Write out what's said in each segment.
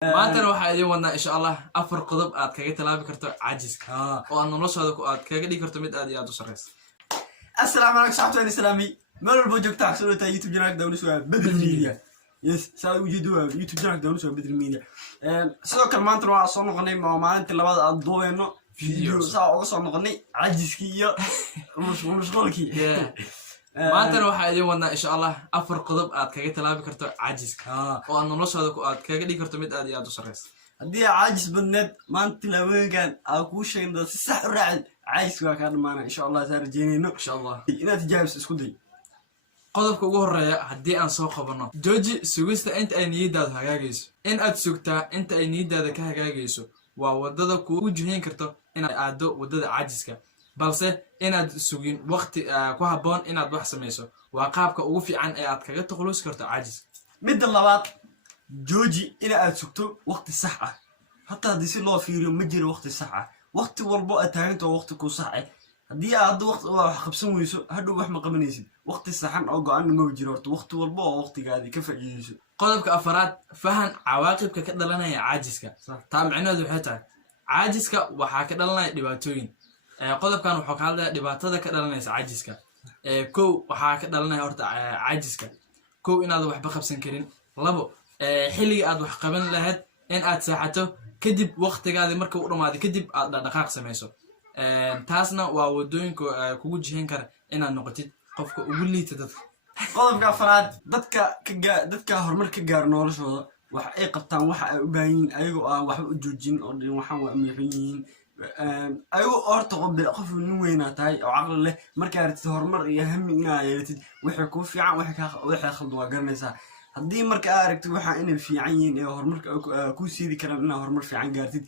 maantana waxaa idin wadnaa insha Allah afar qodob aad kaga talaabi karto caajiska oo aad noloshaada aad kaga dhigi karto mid aad iyo aad u sareysa. Assalaamu alaykum saxaabtaan islaami meel walba joogtaa soo ta YouTube channel dawladda soo Badr Media. Yes saa u jeedo YouTube channel dawladda soo Badr Media. Sidoo kale maanta waa soo noqonay maalintii labaad aad duubeyno video saa uga soo noqonay caajiskii iyo mashquulkii. maantana waxaa idin wadnaa insha Allah afar qodob aad kaga talaabi karto caajiska oo aad noloshaada aad kaga dhigi karto mid aad iyo aad u sareysa. haddii caajis badneed maanta labooyinkan aan kuu sheegno si sax u raacid caajis waa kaa dhamaana insha Allah saa rajeynayno insha Allah inaad tijaabis isku day. qodobka ugu horeeya haddii aan soo qabano jooji sugista inta ay niyadaada hagaagayso. in aad sugtaa inta ay niyadaada ka hagaagayso waa wadada kuugu jihin karto inaad aado wadada caajiska, balse inaad sugin waqti ku haboon inaad wax samayso waa qaabka ugu fiican ee aad kaga taqulus karto caajis. midda labaad jooji in aad sugto waqti sax ah. hatta haddii si loo fiiriyo ma jiro waqti sax ah. waqti walbo aad taaganto waqti ku sax ah. haddii aad waqti wax qabsan weyso hadhow wax ma qabanaysid. waqti saxan oo go'aan ma jiro horta waqti walbo oo waqtigaadii ka faa'iideyso. qodobka afaraad fahan cawaaqibka ka dhalanaya caajiska. taa macnaheedu waxay tahay caajiska waxaa ka dhalanaya dhibaatooyin. qodobkan wuxuu ka hadlayaa dhibaatada ka dhalanaysa caajiska. kow waxaa ka dhalanaya horta caajiska kow inaad waxba qabsan karin. labo xilliga aad wax qaban lahayd in aad saaxato kadib waqtigaadi marka uu dhamaado kadib aad dhaqaaq samayso. taasna waa wadooyinka kugu jihin kara inaad noqotid qofka ugu liita dadka. qodobka afraad dadka horumar ka gaar noloshooda waxa ay qabtaan waxa ay u baahan yihiin ayagoo aan waxba u joojin oo dhin waxaan waa meexan yihiin ayagoo horta qof nin weynaa tahay oo caqli leh markaa aragtid horumar iyo hami inaad yeelatid wixii kuu fiican wixii khaldan waa garanaysaa. haddii marka aad aragtid waxaa inay fiican yihiin ee horumarka kuu siidi karaan inaad horumar fiican gaartid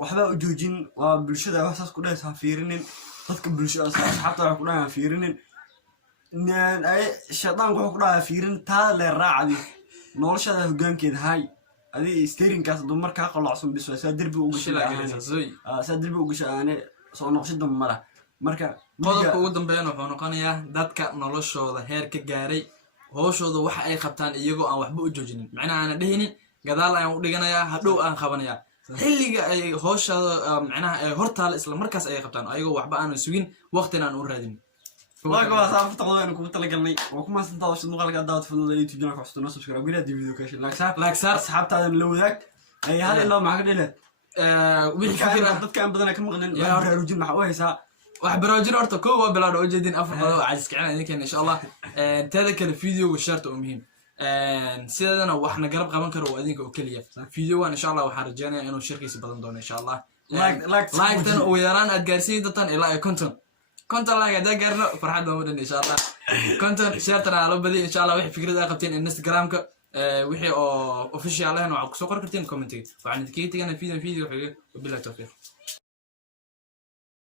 waxba u joojin. waa bulshada wax saas ku dhahaysa ha fiirinin. dadka bulshada asxaabta wax ku dhahay ha fiirinin. shaydaanku wuxuu ku dhahay fiirin taa le raacdi noloshada hoggaankeeda hay adii steerinkaas hadduu markaa qalacsan bis saa derbi ugu gashaane soo noqoshada mala. marka qodobka ugu dambeeyana wuxuu noqonayaa dadka noloshooda heer ka gaaray hooshooda waxa ay qabtaan iyagoo aan waxba u joojinin. macnaha aan dhehinin gadaal ayaan u dhiganayaa hadhow aan qabanayaa. xilliga ay hooshooda macnaha ay hortaala isla markaas ay qabtaan ayagoo waxba aanan sugin waqtina aan u raadin. waa saafta qodobaan kugu talagalnay oo kuma santaa washad muuqaalka daawad fadlan YouTube channel ka xusno subscribe geliya video ka shil like sar asxaabtaada la wadaag ay hal ilaa maxaa ka dhilay wixii fikir dadka aan badan ka maqneen baraarujin waxa u haysaa wax baraarujin horta koow waa bilaad oo jeedin afar qodob caajis kicina idinkeena insha Allah. taada kale video share oo muhiim sidana waxna garab qaban karo waa idinka oo kaliya video waan insha Allah waxaan rajaynayaa inuu shirkiisa badan doono insha Allah. like tan oo yaraan aad gaarsiin doontaan ilaa content like هذا قرنا فرحة دمودن إن شاء الله. content share ترى على بدي إن شاء الله وحي فكرة قبتين إنستغرام ك وحي official عليها نوع كسوقر كتين كومنتي وعند كي تيجي أنا فيديو وبالله توفيق.